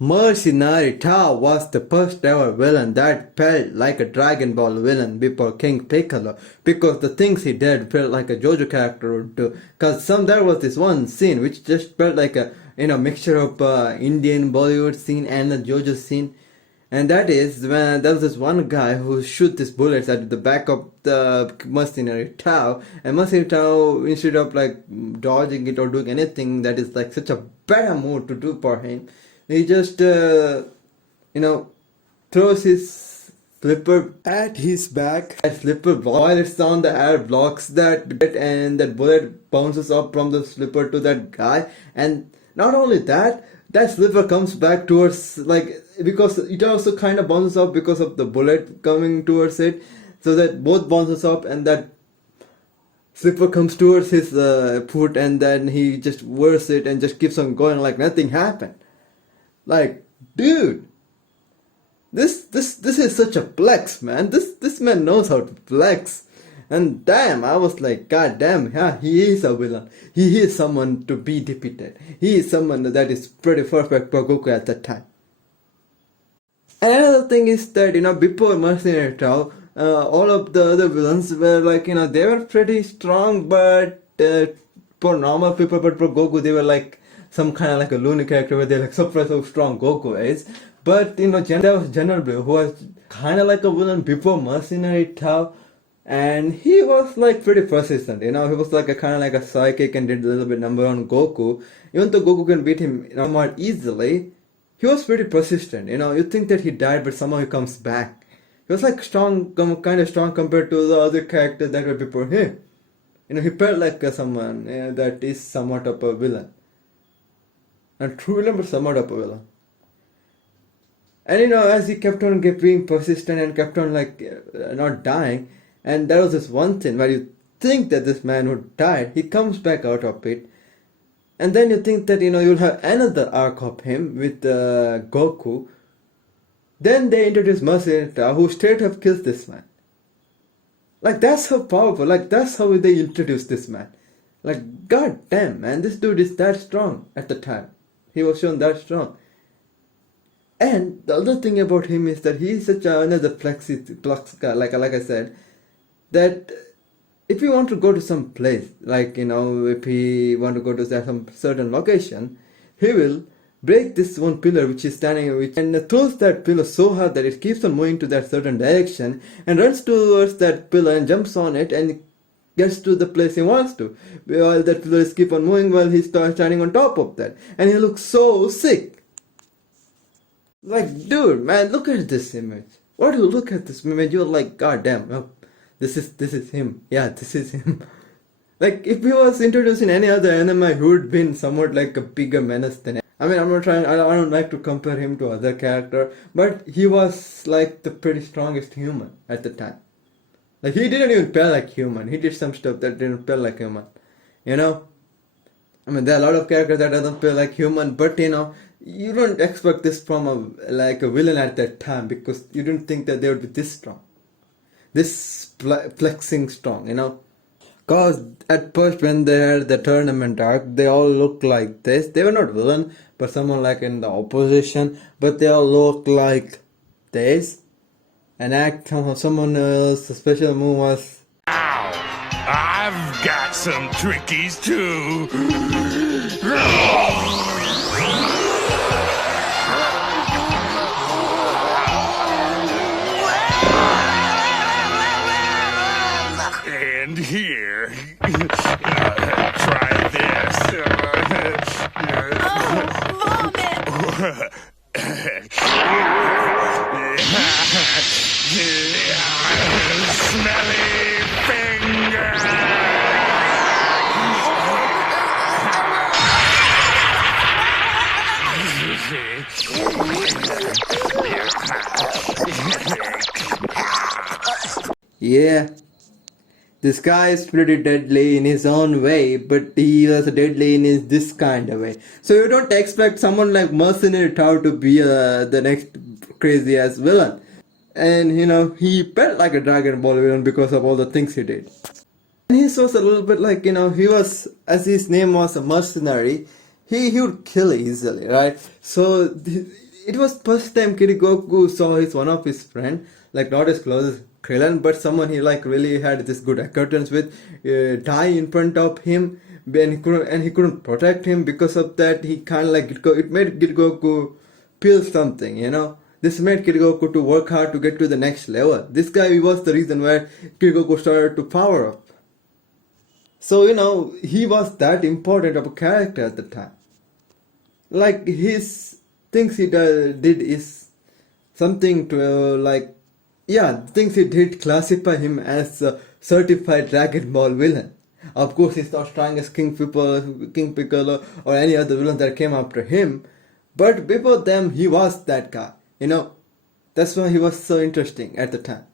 Mercenary Tao was the first ever villain that felt like a Dragon Ball villain before King Piccolo, because the things he did felt like a JoJo character would do. Cause there was this one scene which just felt like a mixture of Indian Bollywood scene and a JoJo scene. And that is when there was this one guy who shoot these bullets at the back of the Mercenary Tao, and Mercenary Tao, instead of like dodging it or doing anything that is like such a better move to do for him, he just throws his flipper at his back. That flipper, while it's on the air, blocks that, and that bullet bounces up from the slipper to that guy. And not only that, that slipper comes back towards, like, because it also kind of bounces up because of the bullet coming towards it, so that both bounces up and that slipper comes towards his foot, and then he just wears it and just keeps on going like nothing happened. Like, dude, this is such a flex, man. This man knows how to flex. And damn, I was like, god damn, yeah, he is a villain. He is someone to be defeated. He is someone that is pretty perfect for Goku at that time. And another thing is that, before Mercenary Tao, all of the other villains were like, they were pretty strong, but for normal people, but for Goku, they were like some kind of like a loony character where they're like surprised how strong Goku is. But, there was General Blue, who was kind of like a villain before Mercenary Tao, and he was like pretty persistent, he was like a kind of like a psychic and did a little bit number on Goku. Even though Goku can beat him more easily, he was pretty persistent, you think that he died, but somehow he comes back. He was like strong, kind of strong compared to the other characters that were before him. He felt like someone that is somewhat of a villain. And true villain, but somewhat of a villain. And as he kept on being persistent and kept on like not dying, and there was this one thing where you think that this man would die, he comes back out of it, and then you think that you'll have another arc of him with Goku. Then they introduce Mercenary Tao, who straight up kills this man. Like, that's how powerful, like that's how they introduce this man. Like, god damn, man, this dude is that strong at the time. He was shown that strong. And the other thing about him is that he is such another flex guy, like I said, that if you want to go to some place, like, if he want to go to some certain location, he will break this one pillar which is standing, and throws that pillar so hard that it keeps on moving to that certain direction, and runs towards that pillar and jumps on it and gets to the place he wants to. While that pillar is keep on moving while he's standing on top of that. And he looks so sick. Like, dude, man, look at this image. Why do you look at this image? You're like, god damn, oh, this is him. Yeah, this is him. Like, if he was introduced in any other anime, he would have been somewhat like a bigger menace than. I mean, I don't like to compare him to other character, but he was like the pretty strongest human at the time. Like, he didn't even feel like human. He did some stuff that didn't feel like human. I mean, there are a lot of characters that doesn't feel like human, but you don't expect this from a villain at that time, because you didn't think that they would be this strong. This flexing strong, Cause at first when they had the tournament arc, they all looked like this. They were not villain, but someone like in the opposition, but they all looked like this. And someone else's special move was, ow! I've got some trickies too. And here, try this. Vomit! Smelly finger! yeah, this guy is pretty deadly in his own way, but he was deadly in this kind of way. So you don't expect someone like Mercenary Tao to be the next crazy ass villain. And he felt like a Dragon Ball villain because of all the things he did. And he was a little bit like, he was, as his name was a mercenary, he would kill easily, right? So it was first time Kirigoku saw one of his friend, like not his closest Krillin, but someone he like really had this good acquaintance with, die in front of him, and he couldn't protect him. Because of that, he kind of like it made Kirigoku feel something, you know. This made Kirigoku to work hard to get to the next level. This guy was the reason why Kirigoku started to power up. So, you know, he was that important of a character at the time. Like, his things he did is something to, things he did classify him as a certified Dragon Ball villain. Of course, he's not strong as King Piccolo, or any other villain that came after him. But before them, he was that guy. You know, that's why he was so interesting at the time.